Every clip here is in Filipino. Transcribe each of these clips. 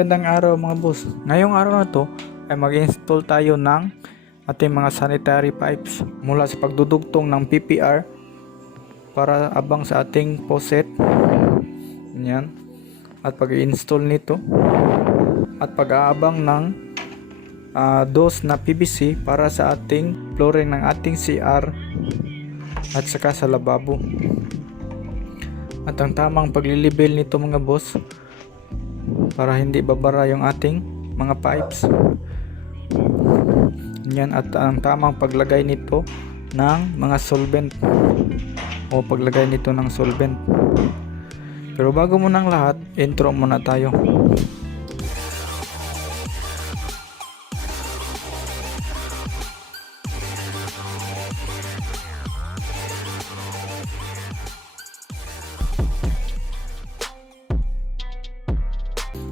Magandang araw mga boss. Ngayong araw na to ay mag-install tayo ng ating mga sanitary pipes mula sa pagdudugtong ng PPR para abang sa ating faucet. Yan. At pag-install nito at pag-aabang ng dos na PVC para sa ating flooring ng ating CR at saka sa lababo. At ang tamang paglilibel nito mga boss para hindi babara yung ating mga pipes. Yan, at ang tamang paglagay nito ng mga solvent o paglagay nito ng solvent. Pero bago muna ang lahat, intro muna tayo.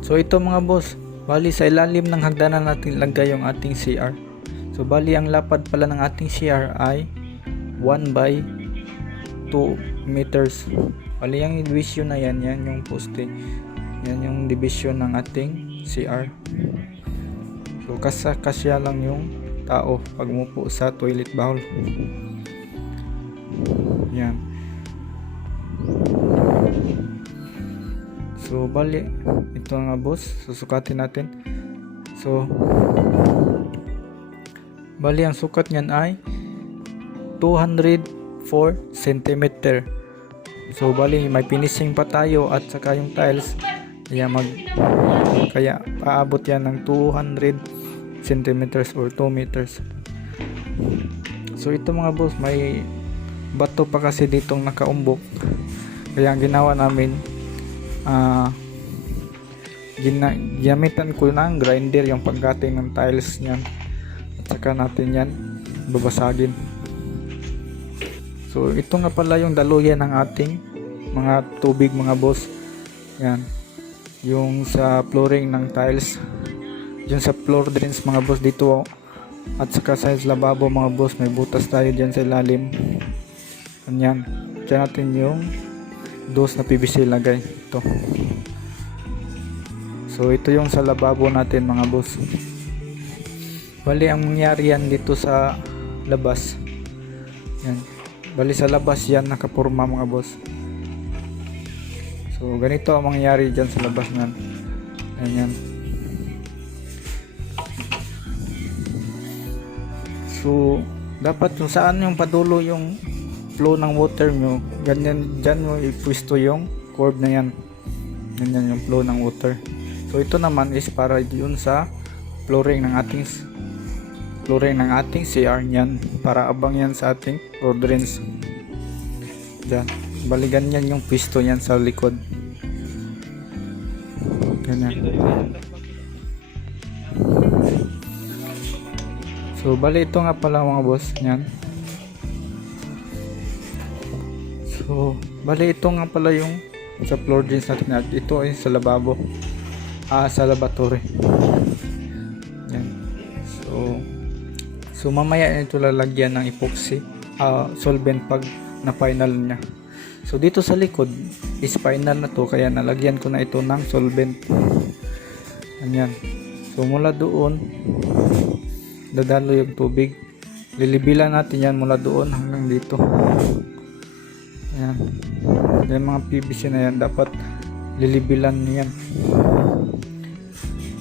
So ito mga boss, bali sa ilalim ng hagdanan natin lagay yung ating CR. So bali ang lapad pala ng ating CR ay 1 by 2 meters. Bali yung division na yan yung poste. Yan yung division ng ating CR. So kasya lang yung tao pag umupo sa toilet bowl. Yan. So bali ito nga boss, susukatin natin. So bali ang sukat niyan ay 204 cm. So bali may finishing pa tayo at saka yung tiles kaya paabot yan ng 200 cm or 2 meters. So ito mga boss, may bato pa kasi ditong nakaumbok. Kaya ang ginawa namin, ginamitan ko ng grinder yung pagkating ng tiles niyan at saka natin yan babasagin. So ito nga pala yung daluyan ng ating mga tubig mga boss. Yan yung sa flooring ng tiles, yung sa floor drains mga boss dito, at saka sa lababo mga boss, may butas tayo dyan sa ilalim. Ganyan, dyan natin yung dos na PVC lagay ito. So ito yung sa lababo natin mga boss. Bali ang mangyari yan dito sa labas. Yan. Bali sa labas yan nakapurma mga boss. So ganito ang mangyari dyan sa labas nan. Ganyan. So dapat kung saan yung padulo yung flow ng water nyo, ganyan dyan mo ipwisto yung cord na yan. Ganyan yung flow ng water. So ito naman is para yun sa flooring ng ating CR niyan, para abang yan sa ating floor drains. Diyan. Bali ganyan yung pwisto niyan sa likod. Ganyan. So bali ito nga pala mga boss niyan. So bali ito nga pala yung sa floor drains natin, at ito ay sa lababo. Sa laboratory. Yan. So mamaya ito lalagyan ng epoxy solvent pag na final niya. So dito sa likod is final na to, kaya nalagyan ko na ito ng solvent. Ganyan. So mula doon dadalo yung tubig. Lilibilan natin yan mula doon hanggang dito. Ayan. Yung mga PVC na yan dapat lilibilan niyan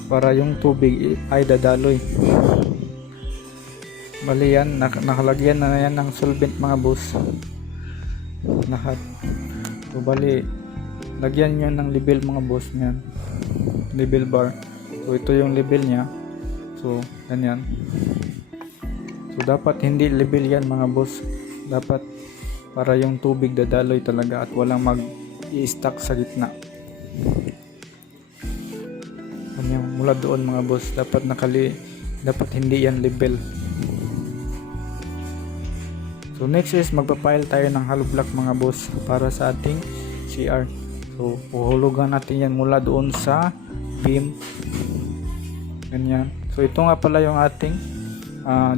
para yung tubig ay dadaloy. Bali yan, nakalagyan na yan ng solvent mga boss lahat. So bali lagyan nyo ng label mga boss niyan, label bar. So ito yung label nya. So ganyan. So dapat hindi label yan mga boss, dapat para yung tubig dadaloy talaga at walang mag-i-stuck sa gitna. Ganyan, mula doon mga boss, dapat hindi yan label. So next is magpapile tayo ng hollow block mga boss para sa ating CR. So uhulugan natin yan mula doon sa beam. Ganyan. So ito nga pala yung ating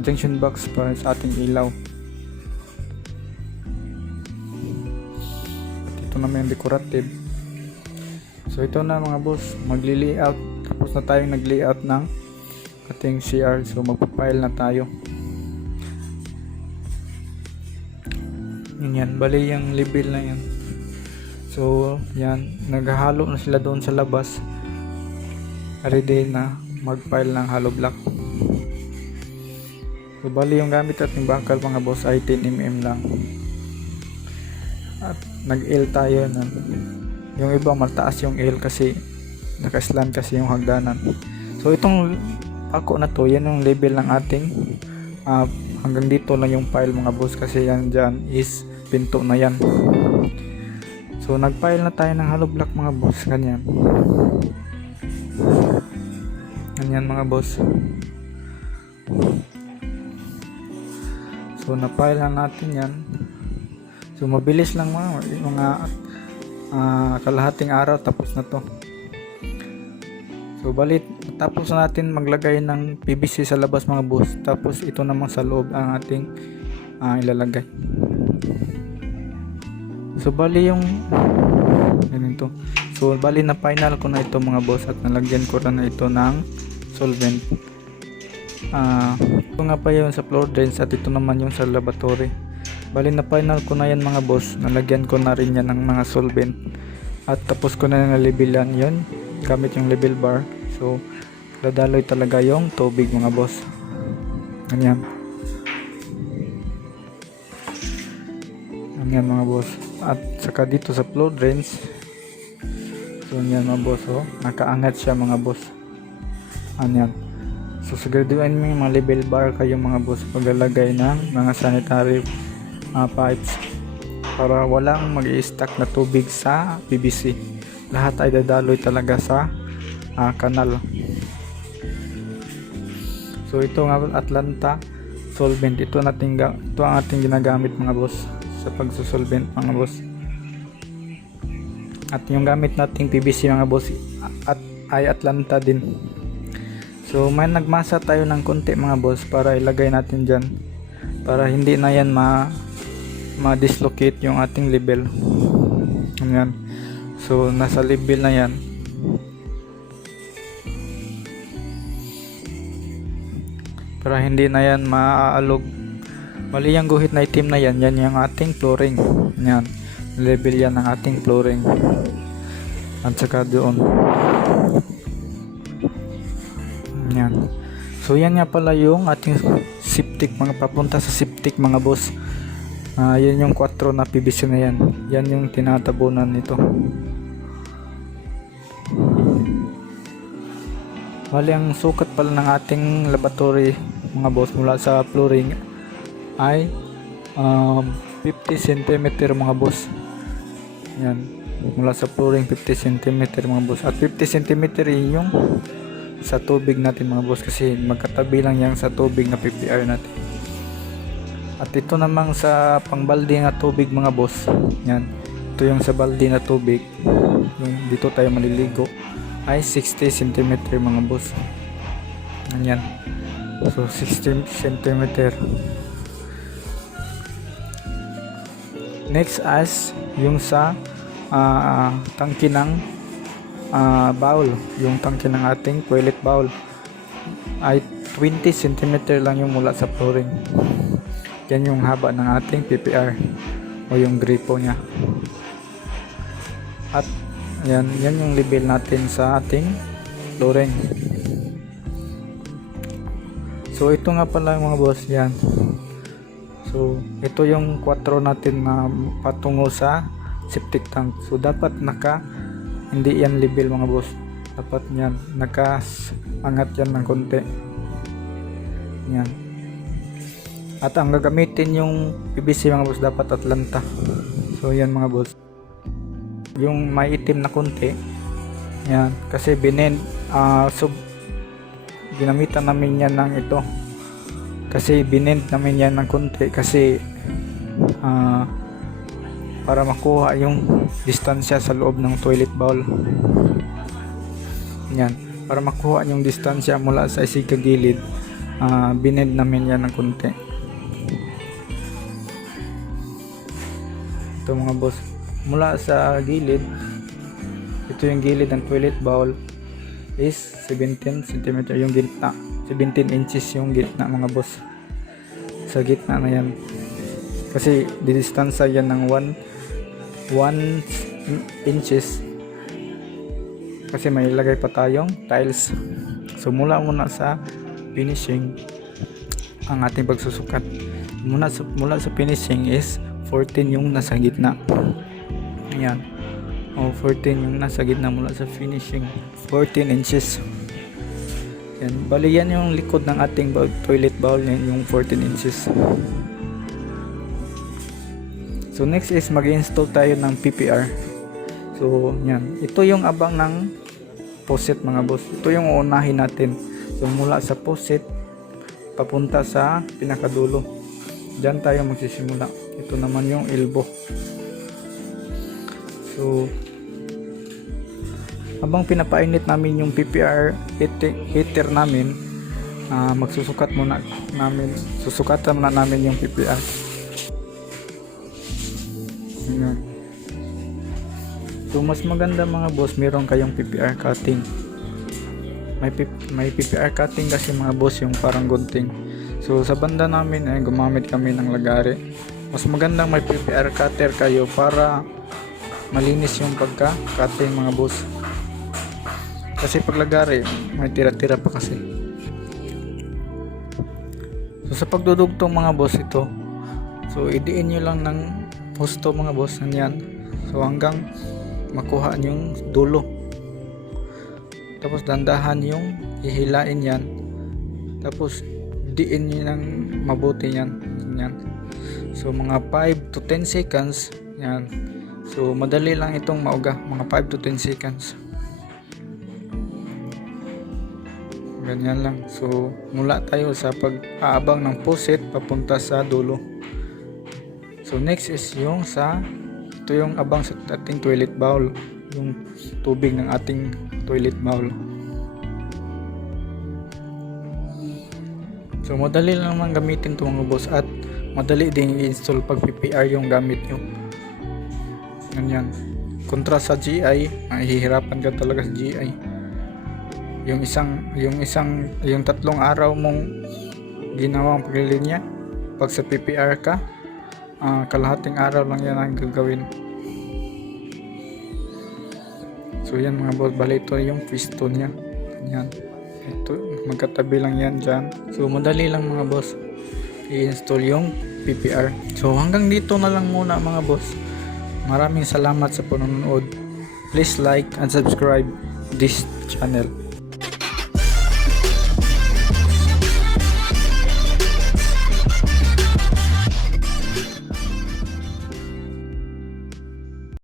junction box para sa ating ilaw. At ito naman yung decorative. So ito na mga boss, magli-layout tapos na tayong nag-layout ng ating CR. So magpa-file na tayo. Yan, bali yung level na yan. So yan, naghahalo na sila doon sa labas, ready na mag-file ng hollow block. So bali yung gamit natin bakal mga boss ay 10mm lang, at nag-L tayo na. Yung iba mataas yung L kasi naka-slant kasi yung hagdanan. So itong ako na to, yan yung level ng ating hanggang dito lang yung file mga boss, kasi yan dyan is pinto na yan. So nag-file na tayo ng hollow block mga boss, ganyan mga boss. So na-file na natin yan. So mabilis lang mga kalahating araw tapos na to. So balit tapos na natin maglagay ng PVC sa labas mga boss, tapos ito naman sa loob ang ating ilalagay. So bali yung ganito. So bali na final ko na ito mga boss, at nalagyan ko na ito ng solvent. Ito nga pa yun sa floor drains, at ito naman yung sa laboratory. Bali na final ko na yan mga boss, nalagyan ko na rin yan ng mga solvent, at tapos ko na nalebelan yun gamit yung level bar. So dadaloy talaga yung tubig mga boss, ganyan mga boss. At saka dito sa floor drains, so yan mga boss, nakaangat siya mga boss. Anyan. So siguraduhin mo yung mga level bar kayo mga boss paglalagay ng mga sanitary pipes, para walang mag-i-stack na tubig sa PVC. Lahat ay dadaloy talaga sa kanal. So ito nga Atlanta solvent, ito ang ating ginagamit mga boss sa pagsusolvent mga boss. At yung gamit nating PVC mga boss ay Atlanta din. So may nagmasa tayo ng konti mga boss para ilagay natin dyan, para hindi na yan ma-dislocate yung ating level. Ayan. So nasa level na yan. Para hindi na yan maaalog. Mali yung guhit na itim na yan, yan yung ating flooring. Yan. Level yan ng ating flooring. At saka doon. Yan. So yan nga pala yung ating septic, mga papunta sa septic mga boss. Yan yung 4 na PVC na yan. Yan yung tinatabunan nito. Bali ang sukat pala ng ating laboratory mga boss mula sa flooring ay 50 cm mga boss. Yan. Mula sa flooring 50 cm mga boss. At 50 cm yung sa tubig natin mga boss, kasi magkatabi lang yan sa tubig na PPR natin. At ito namang sa pangbalde na tubig mga boss, yan, ito yung sa balde na tubig, yung dito tayo maliligo, ay 60 cm mga boss. Yan. So 60 cm. Next as yung sa tangki ng bowl, yung tangke ng ating toilet bowl ay 20 cm lang yung mula sa flooring. Yan yung haba ng ating PPR o yung gripo nya. At yan yung level natin sa ating flooring. So ito nga pala mga boss, yan. So ito yung 4 natin na patungo sa septic tank. So dapat hindi yan level mga boss, dapat yan nakaangat yan ng konti. Yan. At ang gagamitin yung PVC mga boss dapat Atlanta. So yan mga boss, yung may itim na konti yan, kasi so ginamitan namin yan ng ito, kasi binend namin yan ng konti, kasi para makuha yung distansya sa loob ng toilet bowl. Yan, para makuha yung distansya mula sa isiga gilid, binend namin yan ng konti. Ito mga boss, mula sa gilid, ito yung gilid ng toilet bowl, is 17 cm yung gitna. 17 inches yung gitna mga boss. Sa gitna na yan. Kasi didistansya yan ng 1 inches. Kasi may ilagay pa tayong tiles. So mula sa finishing ang ating pagsusukat. Mula sa finishing is 14 yung nasa gitna. Ayan. 14 yung nasa gitna mula sa finishing. 14 inches. Yan. Bali yan yung likod ng ating toilet bowl, yung 14 inches. So next is mag-install tayo ng PPR. So yan. Ito yung abang ng faucet mga boss. Ito yung uunahin natin. So mula sa faucet papunta sa pinakadulo. Diyan tayo magsisimula. Ito naman yung elbow. So habang pinapainit namin yung PPR heater namin, susukatan muna namin yung PPR. Ayan. So mas maganda mga boss, meron kayong PPR cutting. May PPR cutting kasi mga boss, yung parang gunting. So sa banda namin ay gumamit kami ng lagari. Mas magandang may PPR cutter kayo para malinis yung pagka-cutting mga boss. Kasi pag lagari, may tira-tira pa kasi. So sa pagdudugtong mga boss ito, so idiin nyo lang ng husto mga boss, yan. So hanggang makuha yung dulo. Tapos dandahan yung hihilain yan. Tapos diin nyo ng mabuti yan. So mga 5 to 10 seconds, yan. So madali lang itong mauga, mga 5 to 10 seconds. Ganyan lang. So mula tayo sa pag-aabang ng faucet papunta sa dulo. So next is ito yung abang sa ating toilet bowl, yung tubig ng ating toilet bowl. So madali lang naman gamitin ito mga boss, at madali din i-install pag PPR yung gamit nyo. Ganyan. Kontra sa GI, mahihirapan ka talaga sa GI. Yung 3 araw mong ginawang paglilinya, pag sa PPR ka, kalahating araw lang yan ang gagawin. So yan mga boss, bali ito yung piston nya. Yan. Ito, magkatabi lang yan dyan. So madali lang mga boss i-install yung PPR. So hanggang dito na lang muna mga boss. Maraming salamat sa panonood. Please like and subscribe this channel.